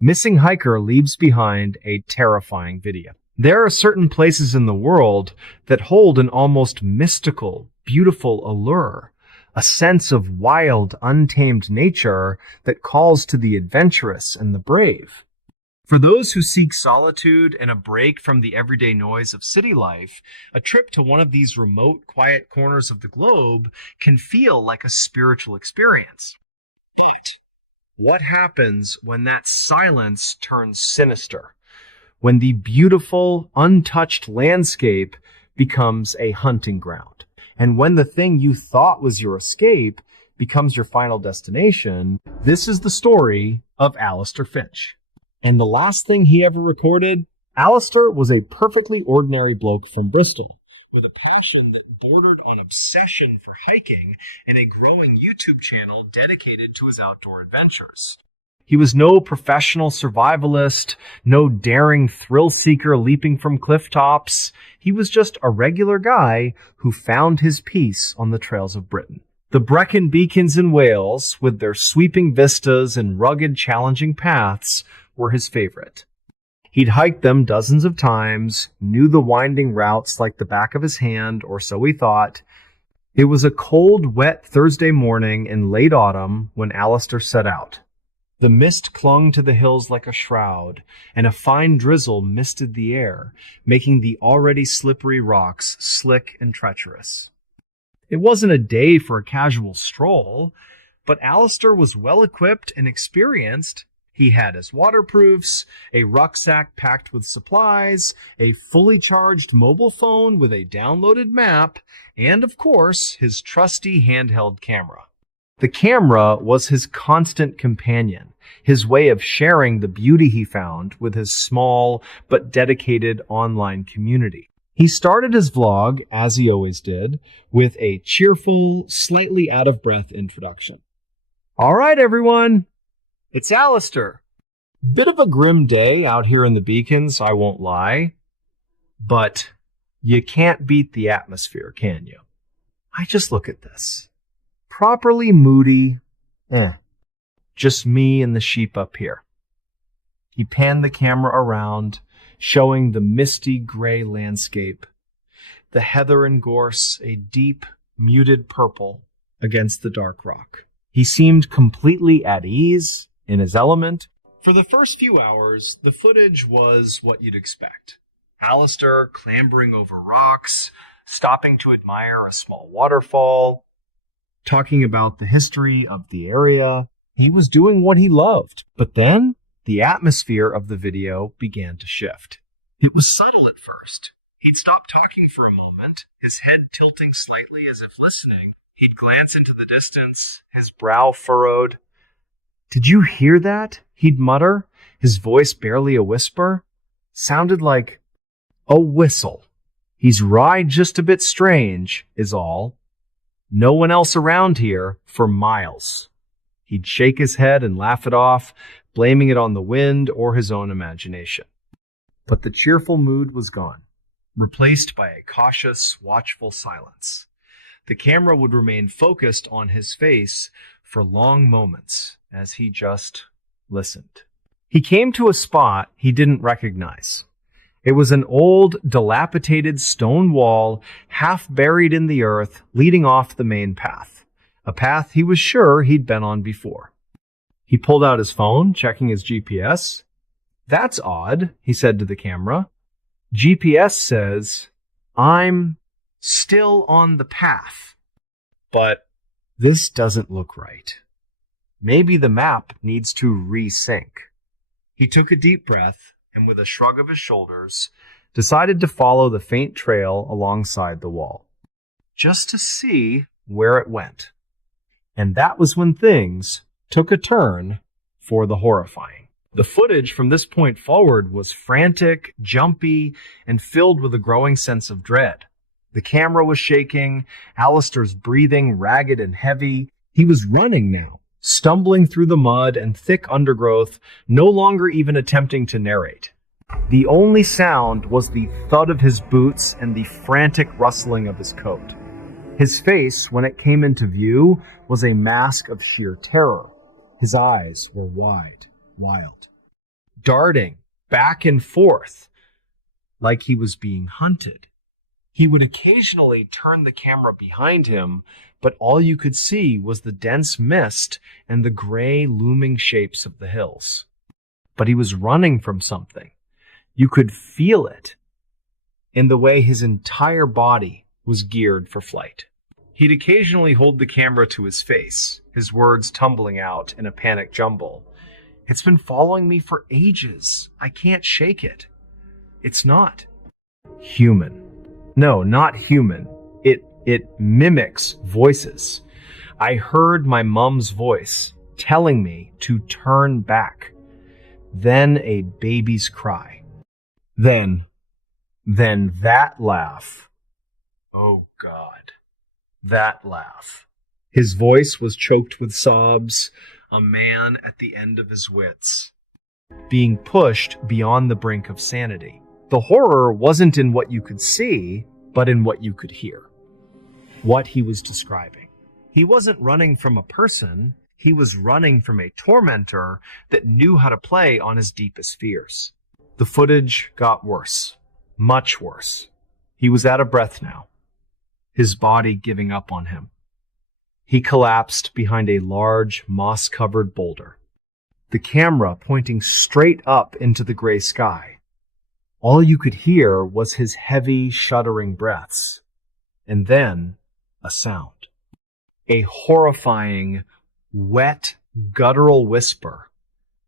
Missing Hiker leaves behind a terrifying video. There are certain places in the world that hold an almost mystical, beautiful allure, a sense of wild, untamed nature that calls to the adventurous and the brave. For those who seek solitude and a break from the everyday noise of city life, a trip to one of these remote, quiet corners of the globe can feel like a spiritual experience. But what happens when that silence turns sinister? When the beautiful, untouched landscape becomes a hunting ground? And when the thing you thought was your escape becomes your final destination? This is the story of Alistair Finch. And the last thing he ever recorded, Alistair was a perfectly ordinary bloke from Bristol, with a passion that bordered on obsession for hiking and a growing YouTube channel dedicated to his outdoor adventures. He was no professional survivalist, no daring thrill seeker leaping from cliff tops. He was just a regular guy who found his peace on the trails of Britain. The Brecon Beacons in Wales, with their sweeping vistas and rugged, challenging paths, were his favorite. He'd hiked them dozens of times, knew the winding routes like the back of his hand, or so he thought. It was a cold, wet Thursday morning in late autumn when Alistair set out. The mist clung to the hills like a shroud, and a fine drizzle misted the air, making the already slippery rocks slick and treacherous. It wasn't a day for a casual stroll, but Alistair was well-equipped and experienced. He had his waterproofs, a rucksack packed with supplies, a fully charged mobile phone with a downloaded map, and, of course, his trusty handheld camera. The camera was his constant companion, his way of sharing the beauty he found with his small but dedicated online community. He started his vlog, as he always did, with a cheerful, slightly out-of-breath introduction. All right, everyone. It's Alistair. Bit of a grim day out here in the Beacons, I won't lie. But you can't beat the atmosphere, can you? Just look at this. Properly moody, just me and the sheep up here. He panned the camera around, showing the misty gray landscape, the heather and gorse a deep, muted purple against the dark rock. He seemed completely at ease, in his element. For the first few hours, the footage was what you'd expect. Alistair clambering over rocks, stopping to admire a small waterfall, talking about the history of the area. He was doing what he loved. But then, the atmosphere of the video began to shift. It was subtle at first. He'd stop talking for a moment, his head tilting slightly as if listening. He'd glance into the distance, his brow furrowed. "Did you hear that?" he'd mutter, his voice barely a whisper. Sounded like a whistle. He's right just a bit strange, is all. No one else around here for miles. He'd shake his head and laugh it off, blaming it on the wind or his own imagination. But the cheerful mood was gone, replaced by a cautious, watchful silence. The camera would remain focused on his face for long moments as he just listened. He came to a spot he didn't recognize. It was an old, dilapidated stone wall, half buried in the earth, leading off the main path, a path he was sure he'd been on before. He pulled out his phone, checking his GPS. "That's odd," he said to the camera. "GPS says, I'm still on the path. But this doesn't look right. Maybe the map needs to resync." He took a deep breath and, with a shrug of his shoulders, decided to follow the faint trail alongside the wall, just to see where it went. And that was when things took a turn for the horrifying. The footage from this point forward was frantic, jumpy, and filled with a growing sense of dread. The camera was shaking, Alistair's breathing ragged and heavy. He was running now, stumbling through the mud and thick undergrowth, no longer even attempting to narrate. The only sound was the thud of his boots and the frantic rustling of his coat. His face, when it came into view, was a mask of sheer terror. His eyes were wide, wild. darting back and forth like he was being hunted. He would occasionally turn the camera behind him, but all you could see was the dense mist and the gray looming shapes of the hills. But he was running from something. You could feel it in the way his entire body was geared for flight. He'd occasionally hold the camera to his face, his words tumbling out in a panic jumble. "It's been following me for ages. I can't shake it. It's not human." No, not human. It mimics voices. I heard my mom's voice telling me to turn back. Then a baby's cry. Then that laugh. Oh God, that laugh. His voice was choked with sobs, a man at the end of his wits, being pushed beyond the brink of sanity. The horror wasn't in what you could see, but in what you could hear. What he was describing. He wasn't running from a person, he was running from a tormentor that knew how to play on his deepest fears. The footage got worse, much worse. He was out of breath now, his body giving up on him. He collapsed behind a large, moss-covered boulder, the camera pointing straight up into the gray sky. All you could hear was his heavy, shuddering breaths, and then a sound. A horrifying, wet, guttural whisper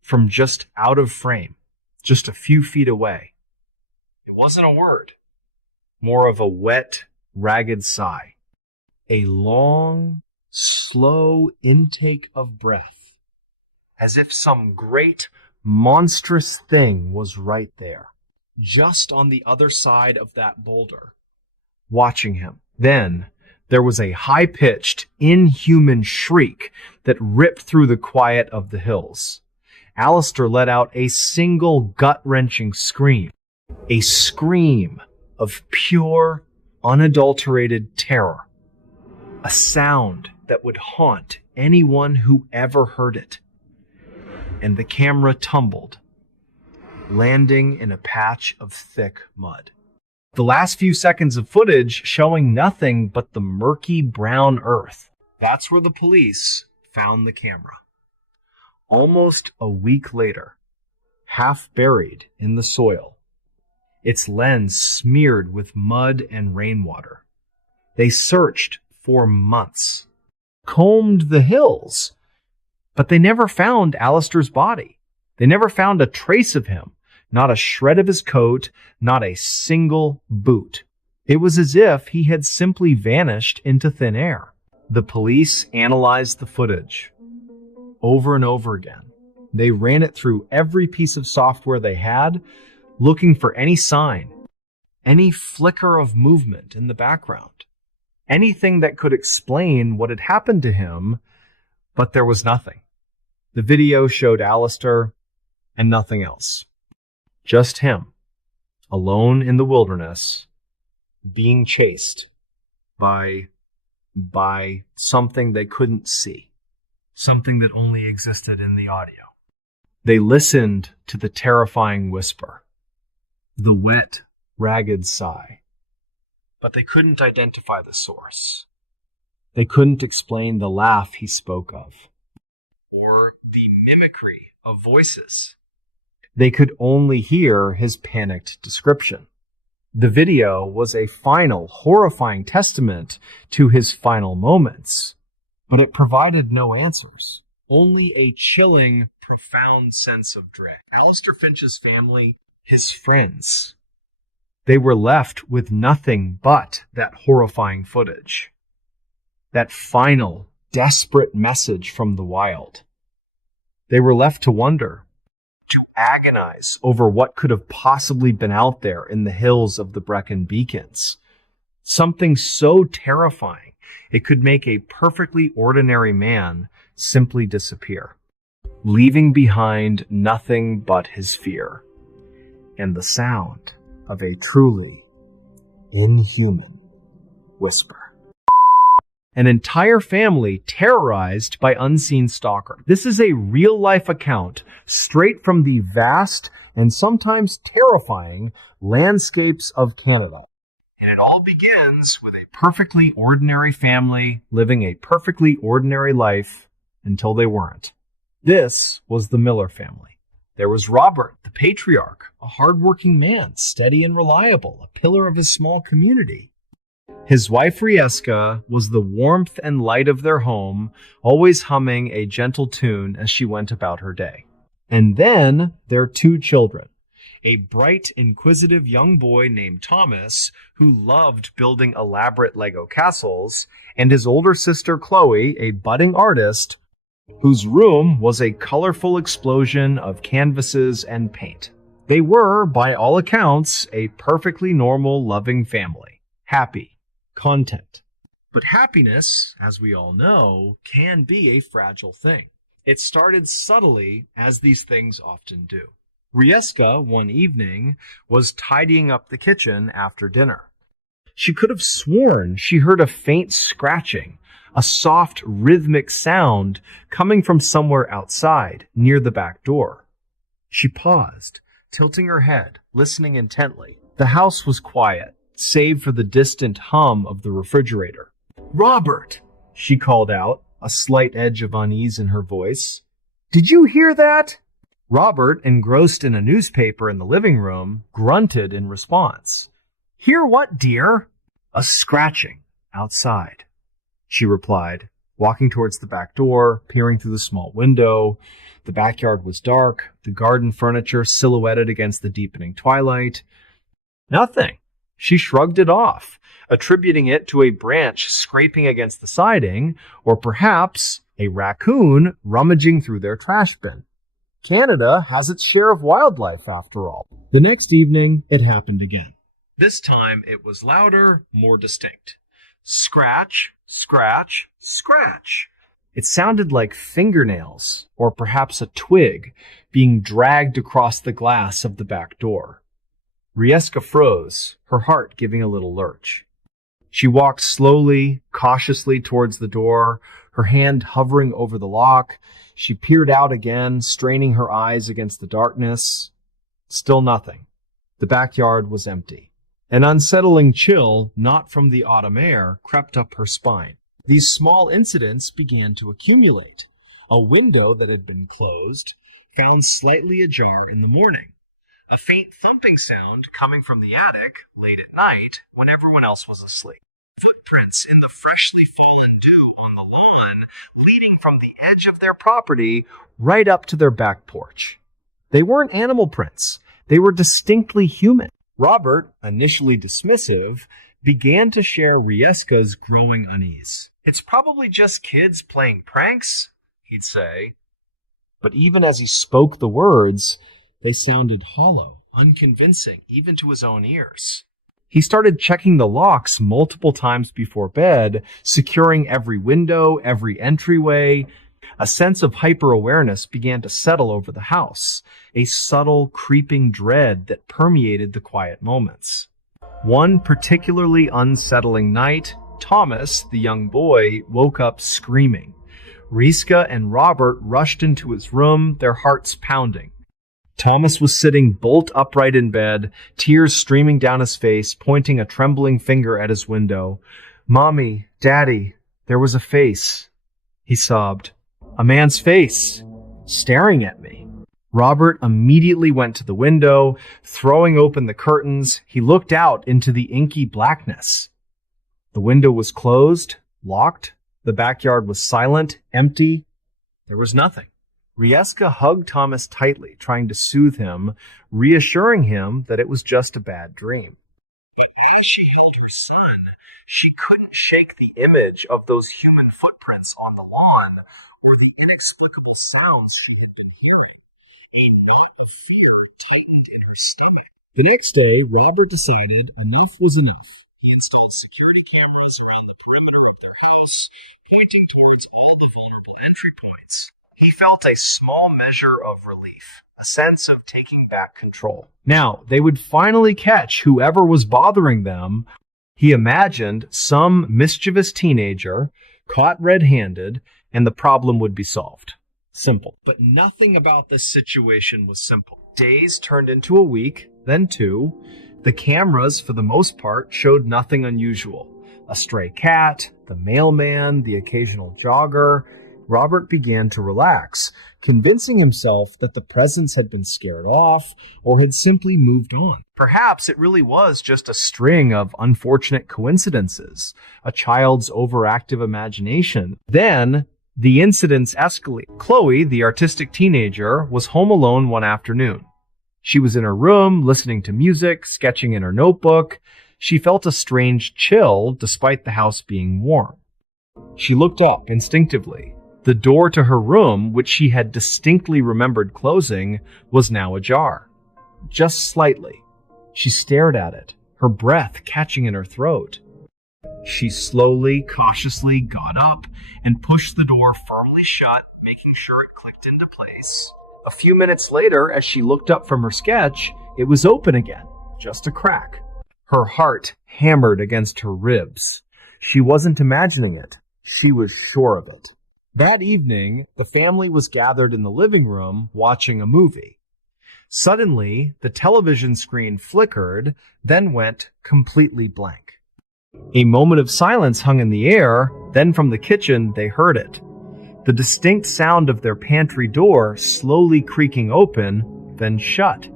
from just out of frame, just a few feet away. It wasn't a word, more of a wet, ragged sigh. A long, slow intake of breath, as if some great, monstrous thing was right there, just on the other side of that boulder, watching him. Then there was a high-pitched, inhuman shriek that ripped through the quiet of the hills. Alistair let out a single gut-wrenching scream, a scream of pure, unadulterated terror, a sound that would haunt anyone who ever heard it. And the camera tumbled, landing in a patch of thick mud. The last few seconds of footage showing nothing but the murky brown earth. That's where the police found the camera. Almost a week later, half buried in the soil, its lens smeared with mud and rainwater. They searched for months, combed the hills, but they never found Alistair's body. They never found a trace of him. Not a shred of his coat, not a single boot. It was as if he had simply vanished into thin air. The police analyzed the footage over and over again. They ran it through every piece of software they had, looking for any sign, any flicker of movement in the background, anything that could explain what had happened to him, but there was nothing. The video showed Alistair and nothing else. Just him, alone in the wilderness, being chased by something they couldn't see, something that only existed in the audio. They listened to the terrifying whisper, the wet, ragged sigh, but they couldn't identify the source. They couldn't explain the laugh he spoke of, or the mimicry of voices. They could only hear his panicked description. The video was a final, horrifying testament to his final moments, but it provided no answers, only a chilling, profound sense of dread. Alistair Finch's family, his friends, they were left with nothing but that horrifying footage. That final, desperate message from the wild. They were left to wonder, to agonize over what could have possibly been out there in the hills of the Brecon Beacons. Something so terrifying it could make a perfectly ordinary man simply disappear, leaving behind nothing but his fear and the sound of a truly inhuman whisper. An entire family terrorized by unseen stalker. This is a real-life account straight from the vast and sometimes terrifying landscapes of Canada. And it all begins with a perfectly ordinary family living a perfectly ordinary life until they weren't. This was the Miller family. There was Robert, the patriarch, a hardworking man, steady and reliable, a pillar of his small community. His wife Rieska was the warmth and light of their home, always humming a gentle tune as she went about her day. And then their two children, a bright, inquisitive young boy named Thomas, who loved building elaborate Lego castles, and his older sister Chloe, a budding artist, whose room was a colorful explosion of canvases and paint. They were, by all accounts, a perfectly normal, loving family. Happy. Content. But happiness, as we all know, can be a fragile thing. It started subtly, as these things often do. Rieska, one evening, was tidying up the kitchen after dinner. She could have sworn she heard a faint scratching, a soft, rhythmic sound coming from somewhere outside, near the back door. She paused, tilting her head, listening intently. The house was quiet, save for the distant hum of the refrigerator. "Robert!" she called out, a slight edge of unease in her voice. "Did you hear that?" Robert, engrossed in a newspaper in the living room, grunted in response. "Hear what, dear?" "A scratching outside," she replied, walking towards the back door, peering through the small window. The backyard was dark, the garden furniture silhouetted against the deepening twilight. "Nothing." She shrugged it off, attributing it to a branch scraping against the siding, or perhaps a raccoon rummaging through their trash bin. Canada has its share of wildlife, after all. The next evening, it happened again. This time, it was louder, more distinct. Scratch, scratch, scratch. It sounded like fingernails, or perhaps a twig, being dragged across the glass of the back door. Rieska froze, her heart giving a little lurch. She walked slowly, cautiously towards the door, her hand hovering over the lock. She peered out again, straining her eyes against the darkness. Still nothing. The backyard was empty. An unsettling chill, not from the autumn air, crept up her spine. These small incidents began to accumulate. A window that had been closed, found slightly ajar in the morning. A faint thumping sound coming from the attic late at night when everyone else was asleep. Footprints in the freshly fallen dew on the lawn, leading from the edge of their property right up to their back porch. They weren't animal prints. They were distinctly human. Robert, initially dismissive, began to share Rieska's growing unease. "It's probably just kids playing pranks," he'd say. But even as he spoke the words, they sounded hollow, unconvincing, even to his own ears. He started checking the locks multiple times before bed, securing every window, every entryway. A sense of hyper-awareness began to settle over the house, a subtle, creeping dread that permeated the quiet moments. One particularly unsettling night, Thomas, the young boy, woke up screaming. Rieska and Robert rushed into his room, their hearts pounding. Thomas was sitting bolt upright in bed, tears streaming down his face, pointing a trembling finger at his window. "Mommy, Daddy, there was a face," he sobbed. "A man's face, staring at me." Robert immediately went to the window. Throwing open the curtains, he looked out into the inky blackness. The window was closed, locked. The backyard was silent, empty. There was nothing. Rieska hugged Thomas tightly, trying to soothe him, reassuring him that it was just a bad dream. She held her son. She couldn't shake the image of those human footprints on the lawn, or the inexplicable sounds she had been hearing. A knot of fear tightened in her stomach. The next day, Robert decided enough was enough. He installed security cameras around the perimeter of their house, pointing towards all the vulnerable entry points. He felt a small measure of relief, a sense of taking back control. Now, they would finally catch whoever was bothering them. He imagined some mischievous teenager caught red-handed, and the problem would be solved. simple. But nothing about this situation was simple. Days turned into a week, then two. The cameras, for the most part, showed nothing unusual. A stray cat, the mailman, the occasional jogger. Robert began to relax, convincing himself that the presence had been scared off or had simply moved on. Perhaps it really was just a string of unfortunate coincidences, a child's overactive imagination. Then, the incidents escalate. Chloe, the artistic teenager, was home alone one afternoon. She was in her room, listening to music, sketching in her notebook. She felt a strange chill, despite the house being warm. She looked up instinctively. The door to her room, which she had distinctly remembered closing, was now ajar. Just slightly. She stared at it, her breath catching in her throat. She slowly, cautiously got up and pushed the door firmly shut, making sure it clicked into place. A few minutes later, as she looked up from her sketch, it was open again, just a crack. Her heart hammered against her ribs. She wasn't imagining it. She was sure of it. That evening, the family was gathered in the living room watching a movie. Suddenly, the television screen flickered, then went completely blank. A moment of silence hung in the air, then from the kitchen they heard it. The distinct sound of their pantry door slowly creaking open, then shut.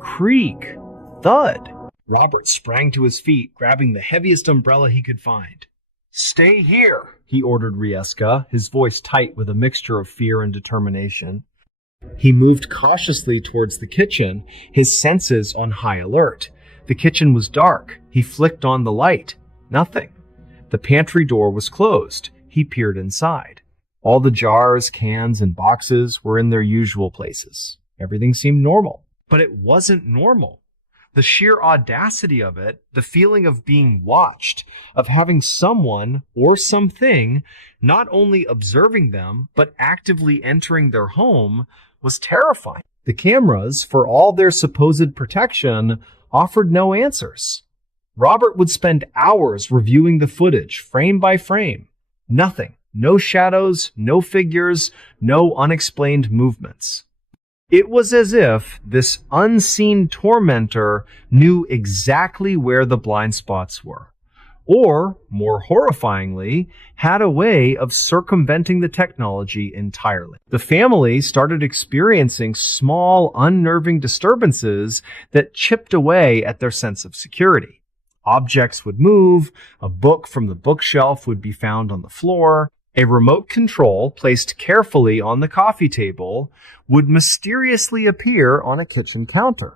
Creak! Thud! Robert sprang to his feet, grabbing the heaviest umbrella he could find. "Stay here," he ordered Rieska, his voice tight with a mixture of fear and determination. He moved cautiously towards the kitchen, his senses on high alert. The kitchen was dark. He flicked on the light. Nothing. The pantry door was closed. He peered inside. All the jars, cans, and boxes were in their usual places. Everything seemed normal. But it wasn't normal. The sheer audacity of it, the feeling of being watched, of having someone or something not only observing them, but actively entering their home, was terrifying. The cameras, for all their supposed protection, offered no answers. Robert would spend hours reviewing the footage, frame by frame. Nothing. No shadows, no figures, no unexplained movements. It was as if this unseen tormentor knew exactly where the blind spots were, or, more horrifyingly, had a way of circumventing the technology entirely. The family started experiencing small, unnerving disturbances that chipped away at their sense of security. Objects would move, a book from the bookshelf would be found on the floor, a remote control placed carefully on the coffee table would mysteriously appear on a kitchen counter.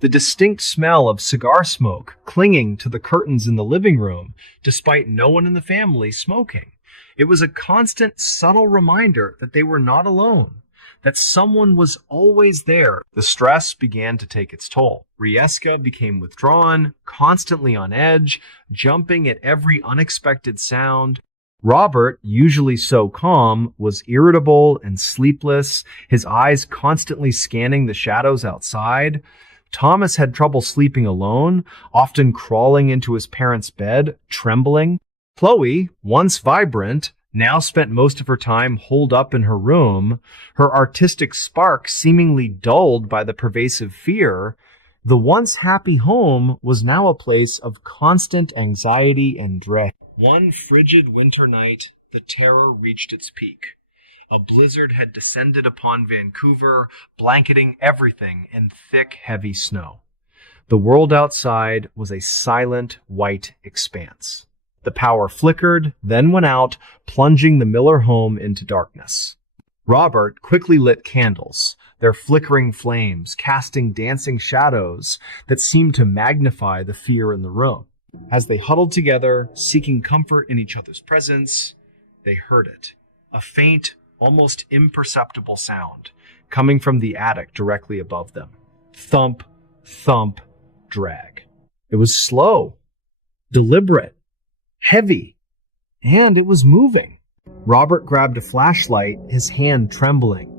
The distinct smell of cigar smoke clinging to the curtains in the living room, despite no one in the family smoking. It was a constant, subtle reminder that they were not alone, that someone was always there. The stress began to take its toll. Rieska became withdrawn, constantly on edge, jumping at every unexpected sound. Robert, usually so calm, was irritable and sleepless, his eyes constantly scanning the shadows outside. Thomas had trouble sleeping alone, often crawling into his parents' bed, trembling. Chloe, once vibrant, now spent most of her time holed up in her room, her artistic spark seemingly dulled by the pervasive fear. The once happy home was now a place of constant anxiety and dread. One frigid winter night, the terror reached its peak. A blizzard had descended upon Vancouver, blanketing everything in thick, heavy snow. The world outside was a silent, white expanse. The power flickered, then went out, plunging the Miller home into darkness. Robert quickly lit candles, their flickering flames casting dancing shadows that seemed to magnify the fear in the room. As they huddled together, seeking comfort in each other's presence, they heard it. A faint, almost imperceptible sound coming from the attic directly above them. Thump, thump, drag. It was slow, deliberate, heavy, and it was moving. Robert grabbed a flashlight, his hand trembling.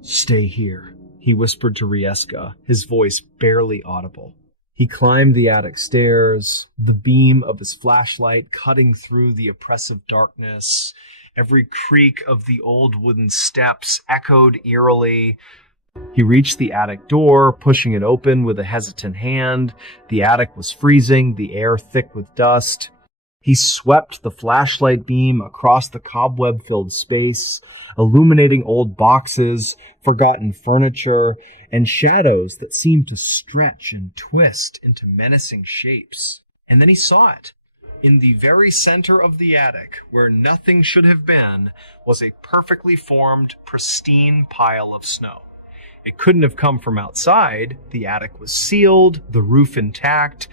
"Stay here," he whispered to Rieska, his voice barely audible. He climbed the attic stairs, the beam of his flashlight cutting through the oppressive darkness, Every creak of the old wooden steps echoed eerily. He reached the attic door, pushing it open with a hesitant hand. The attic was freezing, the air thick with dust. He swept the flashlight beam across the cobweb-filled space, illuminating old boxes, forgotten furniture, and shadows that seemed to stretch and twist into menacing shapes. And then he saw it. In the very center of the attic, where nothing should have been, was a perfectly formed, pristine pile of snow. It couldn't have come from outside. The attic was sealed, the roof intact.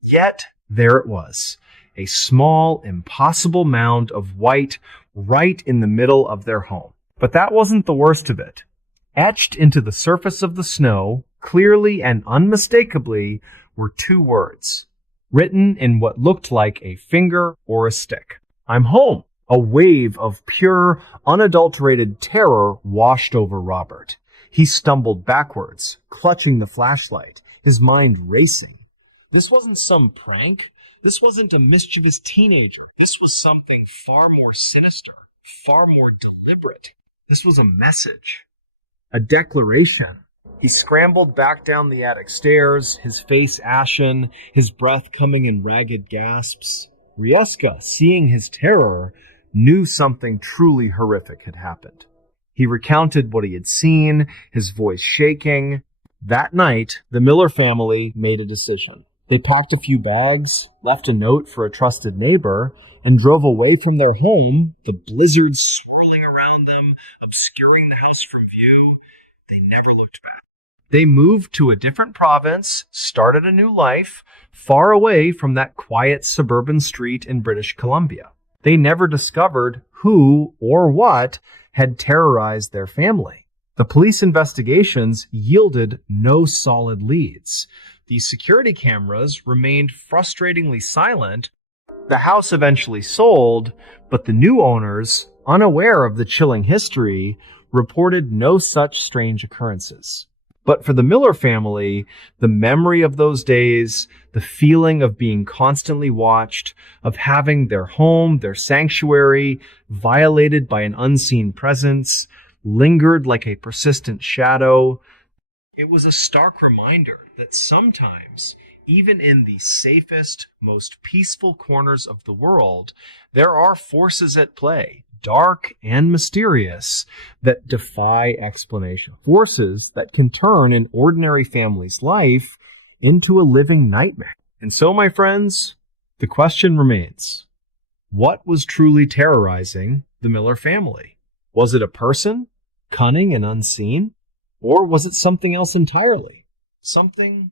Yet, there it was. A small, impossible mound of white right in the middle of their home. But that wasn't the worst of it. Etched into the surface of the snow, clearly and unmistakably, were two words, written in what looked like a finger or a stick. "I'm home." A wave of pure, unadulterated terror washed over Robert. He stumbled backwards, clutching the flashlight, his mind racing. This wasn't some prank. This wasn't a mischievous teenager. This was something far more sinister, far more deliberate. This was a message, a declaration. He scrambled back down the attic stairs, his face ashen, his breath coming in ragged gasps. Rieska, seeing his terror, knew something truly horrific had happened. He recounted what he had seen, his voice shaking. That night, the Miller family made a decision. They packed a few bags, left a note for a trusted neighbor, and drove away from their home, the blizzard swirling around them, obscuring the house from view. They never looked back. They moved to a different province, started a new life, far away from that quiet suburban street in British Columbia. They never discovered who or what had terrorized their family. The police investigations yielded no solid leads. The security cameras remained frustratingly silent. The house eventually sold, but the new owners, unaware of the chilling history, reported no such strange occurrences. But for the Miller family, the memory of those days, the feeling of being constantly watched, of having their home, their sanctuary, violated by an unseen presence, lingered like a persistent shadow. It was a stark reminder that sometimes, even in the safest, most peaceful corners of the world, there are forces at play, dark and mysterious, that defy explanation. Forces that can turn an ordinary family's life into a living nightmare. And so, my friends, the question remains, what was truly terrorizing the Miller family? Was it a person, cunning and unseen? Or was it something else entirely? Something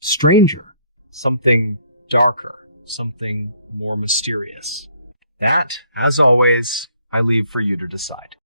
stranger, something darker, something more mysterious. That, as always, I leave for you to decide.